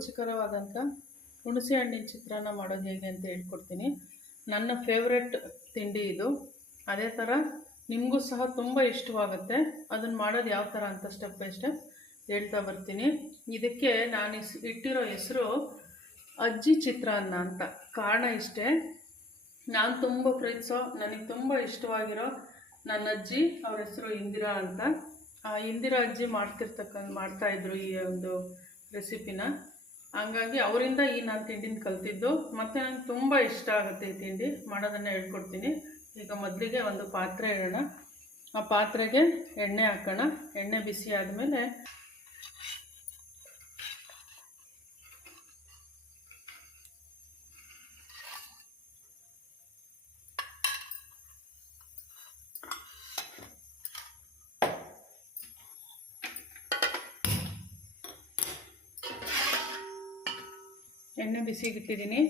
ರುಚಿಕರವಾದಂಥ ಹುಣಸೆ ಹಣ್ಣಿನ ಚಿತ್ರಾನ್ನ ಮಾಡೋದು ಹೇಗೆ ಅಂತ ಹೇಳ್ಕೊಡ್ತೀನಿ. ನನ್ನ ಫೇವ್ರೆಟ್ ತಿಂಡಿ ಇದು. ಅದೇ ಥರ ನಿಮಗೂ ಸಹ ತುಂಬ ಇಷ್ಟವಾಗುತ್ತೆ. ಅದನ್ನು ಮಾಡೋದು ಯಾವ ಥರ ಅಂತ ಸ್ಟೆಪ್ ಬೈ ಸ್ಟೆಪ್ ಹೇಳ್ತಾ ಬರ್ತೀನಿ. ಇದಕ್ಕೆ ನಾನು ಇಟ್ಟಿರೋ ಹೆಸರು ಅಜ್ಜಿ ಚಿತ್ರಾನ್ನ ಅಂತ. ಕಾರಣ ಇಷ್ಟೇ, ನಾನು ತುಂಬ ಪ್ರೀತಿಸೋ, ನನಗೆ ತುಂಬ ಇಷ್ಟವಾಗಿರೋ ನನ್ನ ಅಜ್ಜಿ, ಅವ್ರ ಹೆಸರು ಇಂದಿರಾ ಅಂತ. ಆ ಇಂದಿರಾ ಅಜ್ಜಿ ಮಾಡ್ತಾಯಿದ್ರು ಈ ಒಂದು ರೆಸಿಪಿನ. ಹಂಗಾಗಿ ಅವರಿಂದ ಈ ನಾನು ತಿಂಡಿನ ಕಲ್ತಿದ್ದು. ಮತ್ತು ನನಗೆ ತುಂಬ ಇಷ್ಟ ಆಗುತ್ತೆ ಈ ತಿಂಡಿ ಮಾಡೋದನ್ನು ಹೇಳ್ಕೊಡ್ತೀನಿ. ಈಗ ಮೊದಲಿಗೆ ಒಂದು ಪಾತ್ರೆ ಇಡೋಣ. ಆ ಪಾತ್ರೆಗೆ ಎಣ್ಣೆ ಹಾಕೋಣ. ಎಣ್ಣೆ ಬಿಸಿ ಆದಮೇಲೆ ಎಣ್ಣೆ ಬಿಸಿಗಿಟ್ಟಿದ್ದೀನಿ.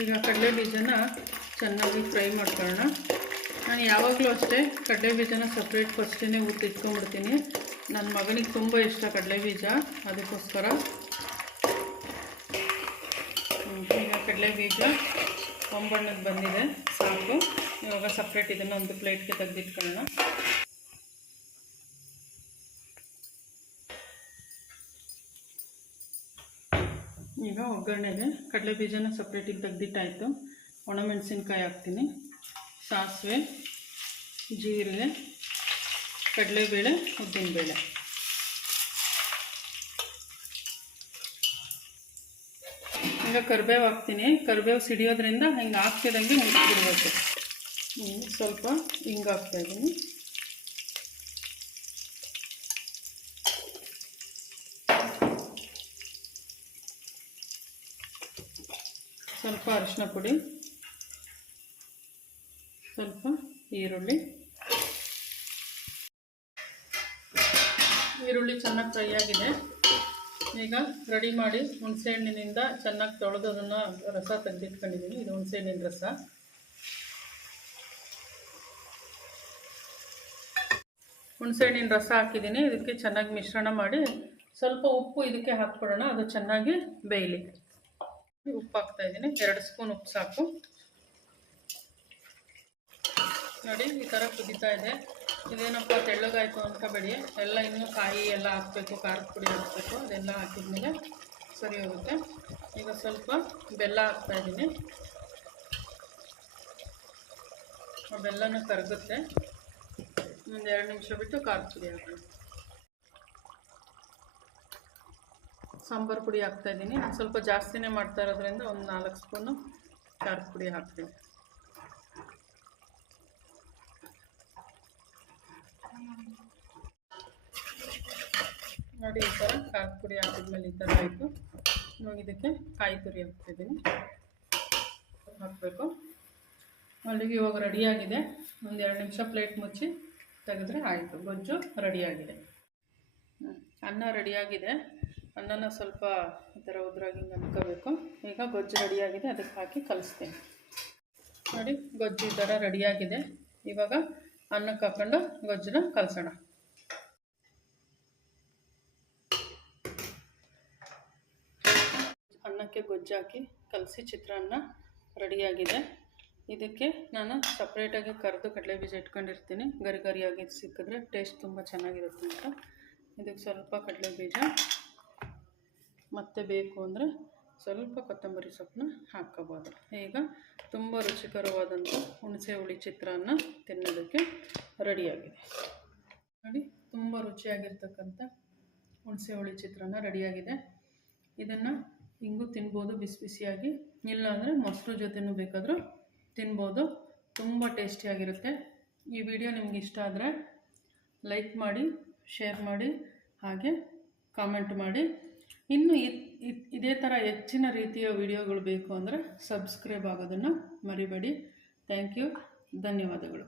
ಈಗ ಕಡಲೆ ಬೀಜನ ಚೆನ್ನಾಗಿ ಫ್ರೈ ಮಾಡ್ಕೊಳ್ಳೋಣ. ನಾನು ಯಾವಾಗಲೂ ಅಷ್ಟೇ ಕಡಲೆ ಬೀಜನ ಸಪ್ರೇಟ್ ಫಸ್ಟೇ ಇಟ್ಕೊಂಡ್ಬಿಡ್ತೀನಿ. ನನ್ನ ಮಗನಿಗೆ ತುಂಬ ಇಷ್ಟ ಕಡಲೆ ಬೀಜ, ಅದಕ್ಕೋಸ್ಕರ. ಈಗ ಕಡಲೆ ಬೀಜ ಒಂಬಣ್ಣಕ್ಕೆ ಬಂದಿದೆ, ಸಾಕು. ಇವಾಗ ಸಪ್ರೇಟ್ ಇದನ್ನು ಒಂದು ಪ್ಲೇಟ್ಗೆ ತೆಗೆದಿಟ್ಕೊಳ್ಳೋಣ. ಈಗ ಒಗ್ಗರಣೆಗೆ ಕಡಲೆ ಬೀಜನ ಸಪ್ರೇಟಿಗೆ ತೆಗೆದಿಟ್ಟಾಯಿತು. ಒಣಮೆಣಸಿನ್ಕಾಯಿ ಹಾಕ್ತೀನಿ, ಸಾಸಿವೆ, ಜೀರಿಗೆ, ಕಡಲೆಬೇಳೆ, ಉದ್ದಿನಬೇಳೆ. ಈಗ ಕರಿಬೇವು ಹಾಕ್ತೀನಿ. ಕರಿಬೇವು ಸಿಡಿಯೋದ್ರಿಂದ ಹಿಂಗೆ ಹಾಕ್ತಿದಂಗೆ ಮುಚ್ಚಿಬಿಡ್ಬೇಕು. ಸ್ವಲ್ಪ ಹಿಂಗೆ ಹಾಕ್ತಾಯಿದ್ದೀನಿ. ಸ್ವಲ್ಪ ಅರಿಶಿನ ಪುಡಿ, ಸ್ವಲ್ಪ ಈರುಳ್ಳಿ ಚೆನ್ನಾಗಿ ಫ್ರೈ ಆಗಿದೆ. ಈಗ ರೆಡಿ ಮಾಡಿ ಹುಣಸೆ ಹಣ್ಣಿನಿಂದ ಚೆನ್ನಾಗಿ ತೊಳೆದು ಅದನ್ನು ರಸ ತೆಗೆದಿಟ್ಕೊಂಡಿದ್ದೀನಿ. ಇದು ಹುಣಸೆ ಹಣ್ಣಿನ ರಸ. ಹುಣಸೆ ಹಣ್ಣಿನ ರಸ ಹಾಕಿದ್ದೀನಿ. ಇದಕ್ಕೆ ಚೆನ್ನಾಗಿ ಮಿಶ್ರಣ ಮಾಡಿ ಸ್ವಲ್ಪ ಉಪ್ಪು ಇದಕ್ಕೆ ಹಾಕ್ಬಿಡೋಣ. ಅದು ಚೆನ್ನಾಗಿ ಬೇಯಲಿ. ಉಪ್ಪು ಹಾಕ್ತಾಯಿದ್ದೀನಿ, 2 ಸ್ಪೂನ್ ಉಪ್ಪು ಸಾಕು. ನೋಡಿ, ಈ ಥರ ಕುದೀತಾ ಇದೆ. ಇದೇನಪ್ಪ ತೆಳ್ಳಗಾಯಿತು ಅನ್ಕೋಬೇಡಿ. ಎಲ್ಲ ಇನ್ನೂ ಕಾಯಿ ಎಲ್ಲ ಹಾಕಬೇಕು, ಖಾರದ ಪುಡಿ ಹಾಕಬೇಕು. ಅದೆಲ್ಲ ಹಾಕಿದ್ಮೇಲೆ ಸರಿ ಹೋಗುತ್ತೆ. ಈಗ ಸ್ವಲ್ಪ ಬೆಲ್ಲ ಹಾಕ್ತಾಯಿದ್ದೀನಿ. ಆ ಬೆಲ್ಲನೂ ಕರಗುತ್ತೆ. ಒಂದು 2 ನಿಮಿಷ ಬಿಟ್ಟು ಖಾರದ ಪುಡಿ ಹಾಕೋಣ. ಸಾಂಬಾರು ಪುಡಿ ಹಾಕ್ತಾಯಿದ್ದೀನಿ. ನಾನು ಸ್ವಲ್ಪ ಜಾಸ್ತಿನೇ ಮಾಡ್ತಾ ಇರೋದ್ರಿಂದ ಒಂದು 4 ಸ್ಪೂನು ಖಾರದ ಪುಡಿ ಹಾಕ್ತೀನಿ. ನೋಡಿ, ಈ ಥರ ಖಾರದ ಪುಡಿ ಹಾಕಿದ್ಮೇಲೆ ಈ ಥರ ಆಯಿತು. ಇವಾಗ ಇದಕ್ಕೆ ಕಾಯಿ ತುರಿ ಹಾಕ್ತಿದ್ದೀನಿ, ಹಾಕಬೇಕು. ಅಲ್ಲಿಗೆ ಇವಾಗ ರೆಡಿಯಾಗಿದೆ. ಒಂದು 2 ನಿಮಿಷ ಪ್ಲೇಟ್ ಮುಚ್ಚಿ ತೆಗೆದ್ರೆ ಆಯಿತು. ಗೊಜ್ಜು ರೆಡಿಯಾಗಿದೆ. ಅನ್ನ ರೆಡಿಯಾಗಿದೆ. ಅನ್ನನ ಸ್ವಲ್ಪ ಈ ಥರ ಉದ್ರಾಗಿ ಹಿಂಗೆ ಅನ್ಕೋಬೇಕು. ಈಗ ಗೊಜ್ಜು ರೆಡಿಯಾಗಿದೆ, ಅದಕ್ಕೆ ಹಾಕಿ ಕಲಿಸ್ತೀನಿ. ನೋಡಿ, ಗೊಜ್ಜು ಈ ಥರ ರೆಡಿಯಾಗಿದೆ. ಇವಾಗ ಅನ್ನಕ್ಕೆ ಹಾಕ್ಕೊಂಡು ಗೊಜ್ಜನ್ನ ಕಲಸೋಣ. ಅನ್ನಕ್ಕೆ ಗೊಜ್ಜು ಹಾಕಿ ಕಲಸಿ ಚಿತ್ರಾನ್ನ ರೆಡಿಯಾಗಿದೆ. ಇದಕ್ಕೆ ನಾನು ಸಪ್ರೇಟಾಗಿ ಕರೆದು ಕಡಲೆ ಬೀಜ ಇಟ್ಕೊಂಡಿರ್ತೀನಿ. ಗರಿ ಗರಿಯಾಗಿ ಸಿಕ್ಕಿದ್ರೆ ಟೇಸ್ಟ್ ತುಂಬ ಚೆನ್ನಾಗಿರುತ್ತೆ ಅಂತ. ಇದಕ್ಕೆ ಸ್ವಲ್ಪ ಕಡಲೆ ಬೀಜ, ಮತ್ತು ಬೇಕು ಅಂದರೆ ಸ್ವಲ್ಪ ಕೊತ್ತಂಬರಿ ಸೊಪ್ಪನ್ನ ಹಾಕ್ಕೋಬೋದು. ಈಗ ತುಂಬ ರುಚಿಕರವಾದಂಥ ಹುಣಸೆ ಹುಳಿ ಚಿತ್ರಾನ್ನ ತಿನ್ನೋದಕ್ಕೆ ರೆಡಿಯಾಗಿದೆ. ನೋಡಿ, ತುಂಬ ರುಚಿಯಾಗಿರ್ತಕ್ಕಂಥ ಹುಣಸೆ ಹುಳಿ ಚಿತ್ರಾನ್ನ ರೆಡಿಯಾಗಿದೆ. ಇದನ್ನು ಹಿಂಗೂ ತಿನ್ಬೋದು ಬಿಸಿ ಬಿಸಿಯಾಗಿ, ಇಲ್ಲಾಂದರೆ ಮೊಸರು ಜೊತೆನೂ ಬೇಕಾದರೂ ತಿನ್ಬೋದು. ತುಂಬ ಟೇಸ್ಟಿಯಾಗಿರುತ್ತೆ. ಈ ವಿಡಿಯೋ ನಿಮ್ಗೆ ಇಷ್ಟ ಆದರೆ ಲೈಕ್ ಮಾಡಿ, ಶೇರ್ ಮಾಡಿ, ಹಾಗೆ ಕಾಮೆಂಟ್ ಮಾಡಿ. ಇನ್ನು ಇದೇ ಥರ ಹೆಚ್ಚಿನ ರೀತಿಯ ವಿಡಿಯೋಗಳು ಬೇಕು ಅಂದರೆ ಸಬ್ಸ್ಕ್ರೈಬ್ ಆಗೋದನ್ನು ಮರಿಬೇಡಿ. ಥ್ಯಾಂಕ್ ಯು, ಧನ್ಯವಾದಗಳು.